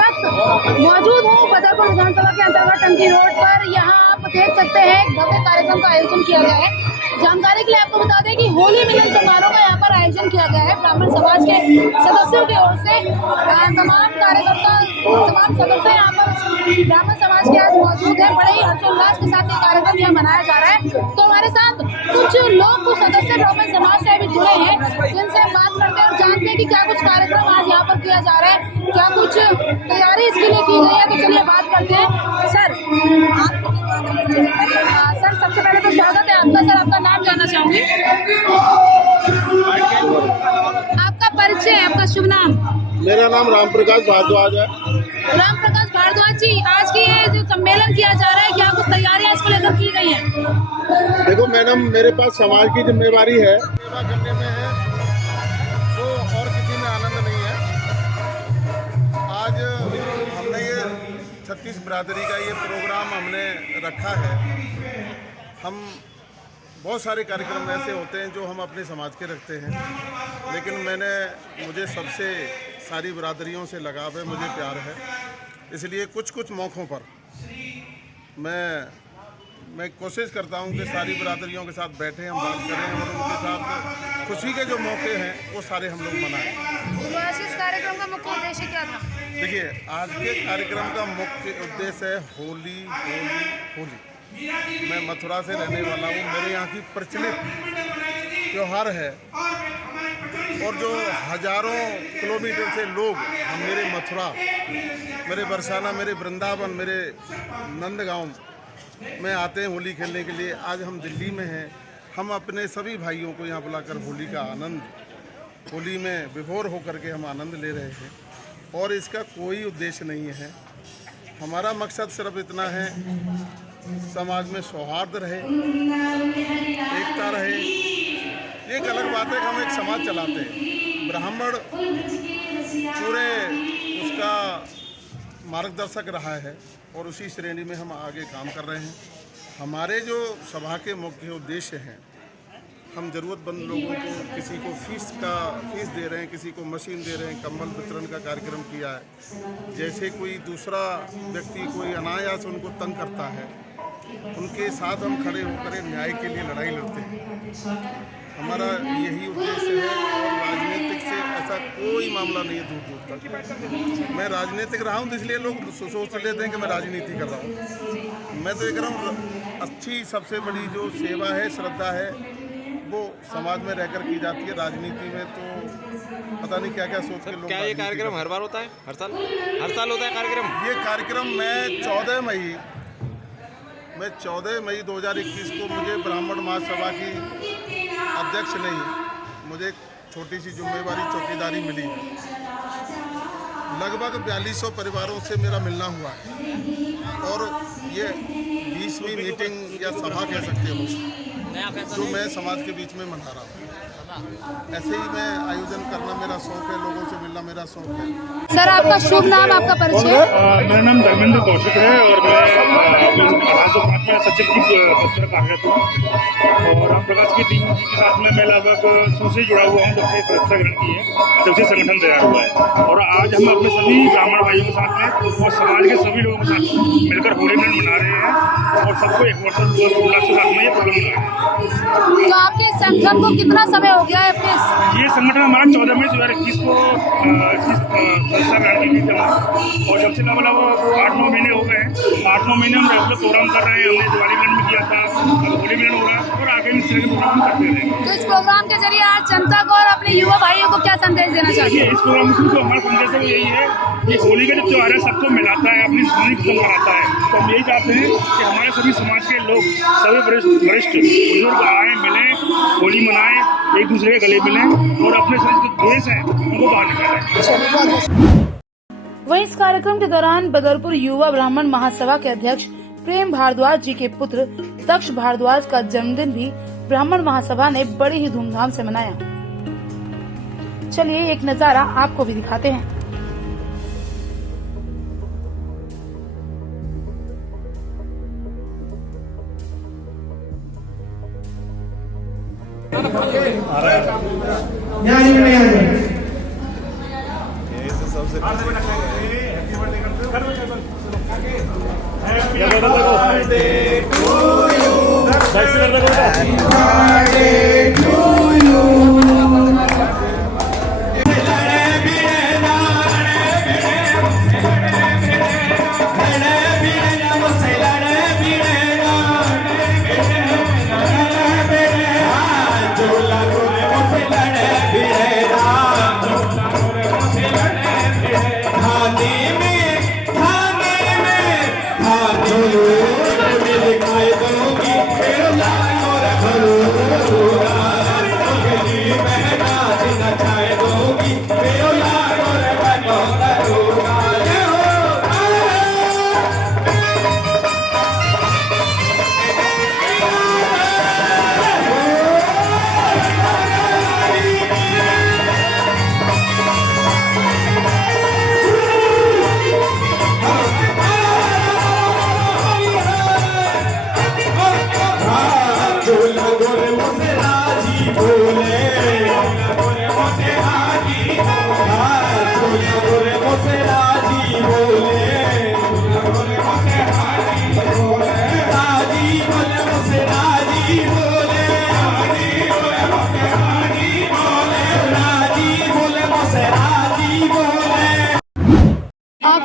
वक्त मौजूद हूँ बदरपुर विधानसभा के अंतर्गत टंकी रोड पर। यहाँ आप देख सकते हैं भव्य कार्यक्रम का आयोजन किया गया है। जानकारी के लिए आपको बता दें कि होली मिलन समारोह का यहाँ पर आयोजन किया गया है। ब्राह्मण समाज के सदस्यों की ओर से तमाम कार्यकर्ता, तमाम सदस्य यहाँ पर ब्राह्मण समाज के आज मौजूद है। बड़े ही हर्षोल्लास के साथ ये कार्यक्रम यहाँ मनाया जा रहा है। तो हमारे साथ कुछ लोग, कुछ सदस्य ब्राह्मण समाज से अभी जुड़े हैं, जिनसे बात करते हैं और जानते हैं कि क्या कुछ कार्यक्रम आज यहाँ पर किया जा रहा है, क्या कुछ तैयारी इसके लिए की गई है। तो चलिए बात करते हैं। सर सबसे पहले तो स्वागत है आपका। सर आपका नाम जानना चाहूंगी, आपका परिचय, आपका शुभ नाम। मेरा नाम राम प्रकाश भारद्वाज है। राम प्रकाश भारद्वाज जी, आज की ये जो सम्मेलन किया जा रहा है, क्या कुछ तैयारियां इसको लेकर की गई हैं? देखो मैडम, मेरे पास समाज की जिम्मेवारी है, सेवा करने में है, तो और किसी में आनंद नहीं है। आज हमने ये 36 बिरादरी का ये प्रोग्राम हमने रखा है। हम बहुत सारे कार्यक्रम ऐसे होते हैं जो हम अपने समाज के रखते हैं, लेकिन मुझे सबसे सारी बिरादरियों से लगाव है, मुझे प्यार है। इसलिए कुछ कुछ मौक़ों पर मैं कोशिश करता हूं कि सारी बिरादरियों के साथ बैठें, हम बात करें और उनके साथ खुशी के जो मौके हैं वो सारे हम लोग मनाएं। तो आज इस कार्यक्रम का मुख्य उद्देश्य क्या था? देखिए, आज के कार्यक्रम का मुख्य उद्देश्य है होली होली होली। मैं मथुरा से रहने वाला हूँ, मेरे यहाँ की प्रचलित त्यौहार है और जो हजारों किलोमीटर से लोग हम मेरे मथुरा, मेरे बरसाना, मेरे वृंदावन, मेरे नंदगांव में आते हैं होली खेलने के लिए। आज हम दिल्ली में हैं, हम अपने सभी भाइयों को यहाँ बुलाकर होली का आनंद, होली में विभोर होकर के हम आनंद ले रहे हैं और इसका कोई उद्देश्य नहीं है। हमारा मकसद सिर्फ इतना है, समाज में सौहार्द रहे, एकता रहे। एक अलग बात है कि हम एक समाज चलाते हैं, ब्राह्मण पूरे उसका मार्गदर्शक रहा है और उसी श्रेणी में हम आगे काम कर रहे हैं। हमारे जो सभा के मुख्य उद्देश्य हैं, हम ज़रूरतमंद लोगों को, किसी को फीस दे रहे हैं, किसी को मशीन दे रहे हैं, कंबल वितरण का कार्यक्रम किया है। जैसे कोई दूसरा व्यक्ति कोई अनायास उनको तंग करता है, उनके साथ हम खड़े होकर न्याय के लिए लड़ाई लड़ते हैं। हमारा यही उद्देश्य है और राजनीतिक से ऐसा कोई मामला नहीं है दूर दूर तक। मैं राजनीतिक रहा हूँ तो इसलिए लोग सोच लेते हैं कि मैं राजनीति कर रहा हूँ। मैं तो ये कर रहा हूँ, अच्छी सबसे बड़ी जो सेवा है, श्रद्धा है, वो समाज में रहकर की जाती है। राजनीति में तो पता नहीं क्या क्या सोच के लोग। क्या ये कार्यक्रम हर बार होता है? हर साल होता है कार्यक्रम? ये कार्यक्रम मैं 14 मई 2021 को, मुझे ब्राह्मण महासभा की अध्यक्ष नहीं, मुझे एक छोटी सी जिम्मेवारी, चौकीदारी मिली है। लगभग 4200 परिवारों से मेरा मिलना हुआ है और ये 20वीं मीटिंग या सभा कह सकते हो जो मैं समाज के बीच में मना रहा हूँ। ऐसे ही मैं आयोजन करना मेरा शौक है, लोगों से मिलना मेरा शौक है। सर आपका शुभ नाम, आपका परिचय। मेरा नाम धर्मेंद्र कौशिक है और मैं सचिव की पद पर कार्यरत हूँ और राम प्रकाश की टीम के साथ में मैं लगभग शुरू से जुड़ा हुआ हूँ, जब से सदस्यता ग्रहण की है, जब से संगठन तैयार हुआ है। और आज हम अपने सभी ब्राह्मण भाइयों के साथ में और समाज के सभी लोगों के साथ मिलकर होली मिलन मना रहे हैं और सबको एक वर्ष उल्लास के साथ में ये प्रोग्राम मना रहे हैं। तो आपके संगठन को कितना समय हो गया है? ये संगठन हमारा 14 मई 2021 को सदस्यता ग्रहण की थी और जब से मतलब 8-9 महीने हो गए हैं। 8-9 महीने हम रेगुलर प्रोग्राम कर रहे हैं। हमने दिवाली मिलन में किया था, अब होली मिलन हो रहा है और आगे भी इस तरह के प्रोग्राम करते रहेंगे। तो इस प्रोग्राम के जरिए आज जनता को और अपने युवा भाइयों को क्या संदेश देना चाहिए? इस प्रोग्राम में जो हमारा संदेश है वो यही है कि होली का जो त्यौहार है सबको मिलाता है, अपनी जिंदगी को बनाता है। तो हम यही चाहते हैं कि हमारे सभी समाज के लोग, सभी वरिष्ठ बुजुर्ग आए, मिलें, होली मनाएं, एक दूसरे के गले मिलें और अपने जो द्वेष है उनको बाहर निकालें। वहीं इस कार्यक्रम के दौरान बदरपुर युवा ब्राह्मण महासभा के अध्यक्ष प्रेम भारद्वाज जी के पुत्र दक्ष भारद्वाज का जन्मदिन भी ब्राह्मण महासभा ने बड़ी ही धूमधाम से मनाया। चलिए एक नजारा आपको भी दिखाते हैं। सबसे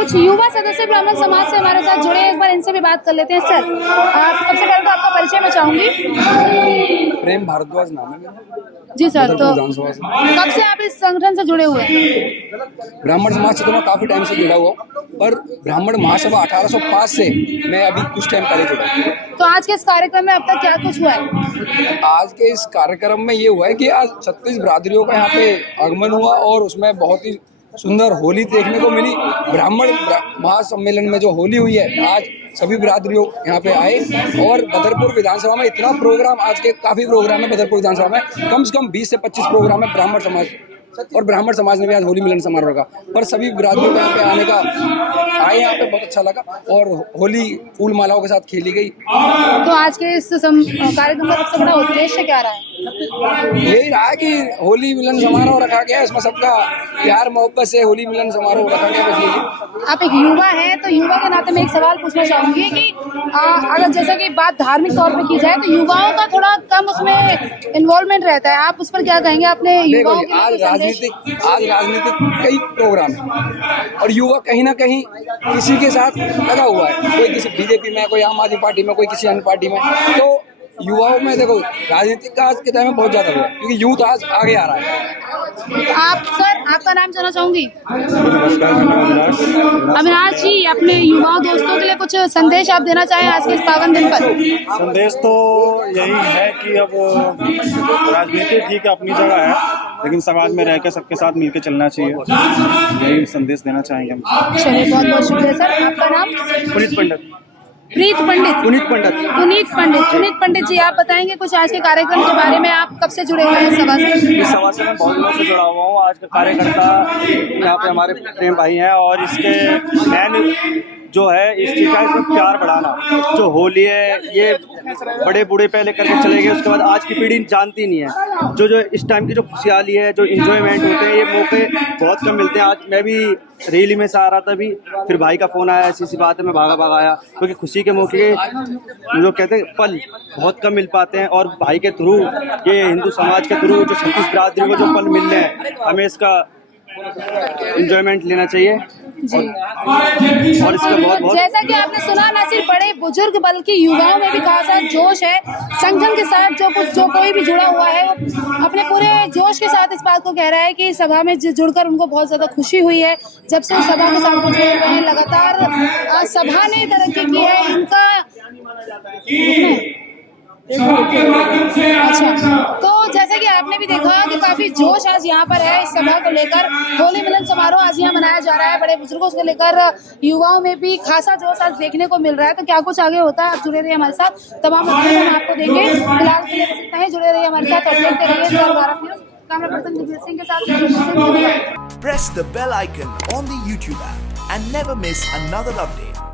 कुछ युवा सदस्य ब्राह्मण समाज से हमारे साथ जुड़े हैं, एक बार इनसे भी बात कर लेते हैं। सर, सबसे पहले तो आपका परिचय मैं चाहूंगी। प्रेम भारद्वाज नाम है मेरा। जी सर, तो विधानसभा से कब से आप इस संगठन से जुड़े हुए हैं? ब्राह्मण समाज से तो मैं काफी टाइम से जुड़ा हुआ हूँ, पर ब्राह्मण महासभा 1805 से मैं अभी कुछ टाइम पहले जुड़ा हूँ। तो आज के इस कार्यक्रम में अब तक क्या कुछ हुआ है? आज के इस कार्यक्रम में ये हुआ है कि आज 36 बिरादरियों का यहाँ पे आगमन हुआ और उसमें बहुत ही सुंदर होली देखने को मिली। ब्राह्मण महासम्मेलन में जो होली हुई है, आज सभी बिरादरियों यहाँ पे आए और बदरपुर विधानसभा में इतना प्रोग्राम, आज के काफ़ी प्रोग्राम है बदरपुर विधानसभा में, कम से कम 20 से 25 प्रोग्राम है ब्राह्मण समाज, और ब्राह्मण समाज ने भी आज होली मिलन समारोह रखा। पर सभी बिरादरियों को यहाँ पे आने का यहाँ पे बहुत अच्छा लगा और होली फूल मालाओं के साथ खेली गई। तो आज के इस कार्यक्रम का सबसे बड़ा उद्देश्य क्या रहा है? यही रहा कि होली मिलन समारोह रखा गया, इसमें सबका प्यार मोहब्बत से होली मिलन समारोह रखा गया। बस यही। आप एक युवा हैं, तो युवा के नाते मैं एक सवाल पूछना चाहूंगी कि अगर जैसे कि बात धार्मिक तौर पे की जाए तो युवाओं का थोड़ा कम उसमें इन्वॉल्वमेंट रहता है, आप उस पर क्या कहेंगे अपने युवाओं के लिए? आज राजनीतिक कई प्रोग्राम है और युवा कहीं ना कहीं किसी के साथ लगा हुआ है, कोई किसी बीजेपी में, कोई आम आदमी पार्टी में, कोई किसी अन्य पार्टी में। तो युवाओं में देखो राजनीतिक का आज के टाइम में बहुत ज्यादा हुआ है, क्योंकि यूथ आज आगे आ रहा है। आप सर, आपका नाम जानना चाहूंगी। अविनाश जी, अपने युवाओं दोस्तों के लिए कुछ संदेश आप देना चाहें आज के इस पावन दिन पर? संदेश तो यही है कि अब राजनीति ठीक है, अपनी जगह है, लेकिन समाज में रहकर सबके साथ मिलकर चलना चाहिए, यही संदेश देना चाहेंगे हम। चलिए, बहुत बहुत शुक्रिया सर। आपका नाम? पुनीत पंडित। प्रीत पंडित? पुनीत पंडित। पुनीत पंडित जी, आप बताएंगे कुछ आज के कार्यक्रम के बारे में? आप कब से जुड़े हुए हैं सभा से? इस सभा से मैं बहुत दिनों से जुड़ा हुआ हूँ। आज का कार्यकर्ता यहाँ पे हमारे प्रेम भाई हैं और इसके मैन जो है इस चीज़ का इसमें प्यार बढ़ाना। जो होली है ये बड़े बूढ़े पहले करके चले गए, उसके बाद आज की पीढ़ी जानती नहीं है। जो इस टाइम की जो खुशहाली है, जो इंजॉयमेंट होते हैं, ये मौके बहुत कम मिलते हैं। आज मैं भी रैली में से आ रहा था, भी फिर भाई का फ़ोन आया, ऐसी बात है, मैं भागा आया, क्योंकि खुशी के मौके जो कहते हैं पल बहुत कम मिल पाते हैं। और भाई के थ्रू, ये हिंदू समाज के थ्रू जो 36 बिरादरी को जो पल मिल रहे हैं, हमें इसका एंजॉयमेंट लेना चाहिए जी। और इसका बहुत जैसा कि आपने सुना, न सिर्फ बड़े बुजुर्ग बल्कि युवाओं में भी खासा जोश है। संगठन के साथ जो कोई भी जुड़ा हुआ है वो अपने पूरे जोश के साथ इस बात को कह रहा है कि सभा में जुड़कर उनको बहुत ज़्यादा खुशी हुई है। जब से सभा के साथ जुड़े हुए हैं, लगातार सभा ने तरक्की की है। इनका अच्छा, तो जैसा कि आपने भी देखा कि काफी जोश आज यहाँ पर है इस सभा को लेकर। होली मिलन समारोह आज यहाँ मनाया जा रहा है, बड़े बुजुर्गों को लेकर युवाओं में भी खासा जोश आज देखने को मिल रहा है। तो क्या कुछ आगे होता है, आप जुड़े रहिए हमारे साथ, तमाम अपडेट हम आपको देंगे। फिलहाल के लिए बस इतना ही, जुड़े रहिए हमारे साथ और देखते रहिए स्वर Bharat news. Camera person Divya Singh के साथ। Press the bell icon on the YouTube app and never miss another update.